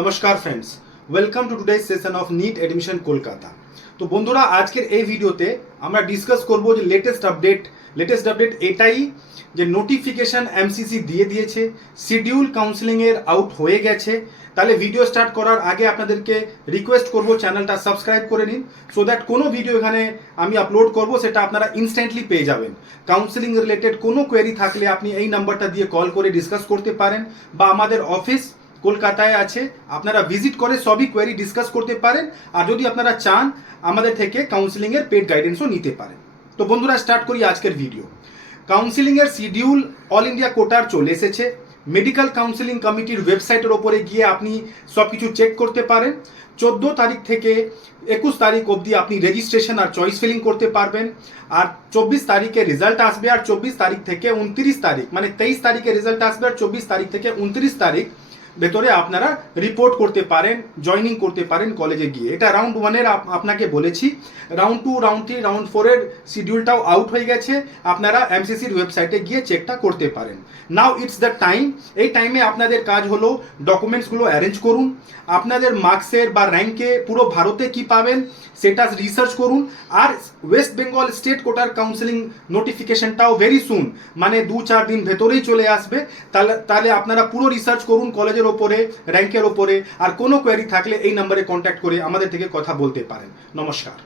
নমস্কার friends, welcome to today's session of NEET admission Kolkata. তো বন্ধুরা, আজকের এই ভিডিওতে আমরা ডিসকাস করব যে লেটেস্ট আপডেট এটাই যে নোটিফিকেশন এমসিসি দিয়ে দিয়েছে, শিডিউল কাউন্সিলিংয়ের আউট হয়ে গেছে। তাহলে ভিডিও স্টার্ট করার আগে আপনাদেরকে রিকোয়েস্ট করব চ্যানেলটা সাবস্ক্রাইব করে নিন, সো দ্যাট কোনো ভিডিও এখানে আমি আপলোড করব সেটা আপনারা ইনস্ট্যান্টলি পেয়ে যাবেন। কাউন্সিলিং রিলেটেড কোনো কোয়েরি থাকলে আপনি এই নাম্বারটা দিয়ে কল করে ডিসকাস করতে পারেন, বা আমাদের অফিস কলকাতায় আছে, আপনারা ভিজিট করে সবই কোয়েরি ডিসকাস করতে পারেন। আর যদি আপনারা চান আমাদের থেকে কাউন্সিলিংয়ের পেড গাইডেন্সও নিতে পারেন। তো বন্ধুরা, স্টার্ট করি আজকের ভিডিও। কাউন্সিলিংয়ের শিডিউল অল ইন্ডিয়া কোটার চলে এসেছে। মেডিকেল কাউন্সিলিং কমিটির ওয়েবসাইটের ওপরে গিয়ে আপনি সব কিছু চেক করতে পারেন। 14 তারিখ থেকে 21 তারিখ অবধি আপনি রেজিস্ট্রেশন আর চয়েস ফিলিং করতে পারবেন। আর 24 তারিখে রেজাল্ট আসবে, আর 24 তারিখ থেকে 29 তারিখ, মানে 23 তারিখে রেজাল্ট আসবে, আর 24 তারিখ থেকে 29 তারিখ ভেতরে আপনারা রিপোর্ট করতে পারেন, জয়নিং করতে পারেন কলেজে গিয়ে। এটা রাউন্ড 1-এর আপনাকে বলেছি। রাউন্ড 2, রাউন্ড 3, রাউন্ড 4-এর শিডিউলটাও আউট হয়ে গেছে। আপনারা এমসিসির ওয়েবসাইটে গিয়ে চেকটা করতে পারেন। Now it's the time. এই টাইমে আপনাদের কাজ হলো ডকুমেন্টসগুলো অ্যারেঞ্জ করুন, আপনাদের মার্কসের বা র্যাঙ্কে পুরো ভারতে কি পাবেন সেটা রিসার্চ করুন। আর ওয়েস্ট বেঙ্গল স্টেট কোটার কাউন্সিলিং নোটিফিকেশনটাও ভেরি সুন, মানে 2-4 দিন ভেতরেই চলে আসবে। তাহলে আপনারা পুরো রিসার্চ করুন কলেজের ওপরে, র্যাঙ্কের ওপরে। আর কোনো কোয়েরি থাকলে এই নাম্বারে কন্ট্যাক্ট করে আমাদের থেকে কথা বলতে পারেন। নমস্কার।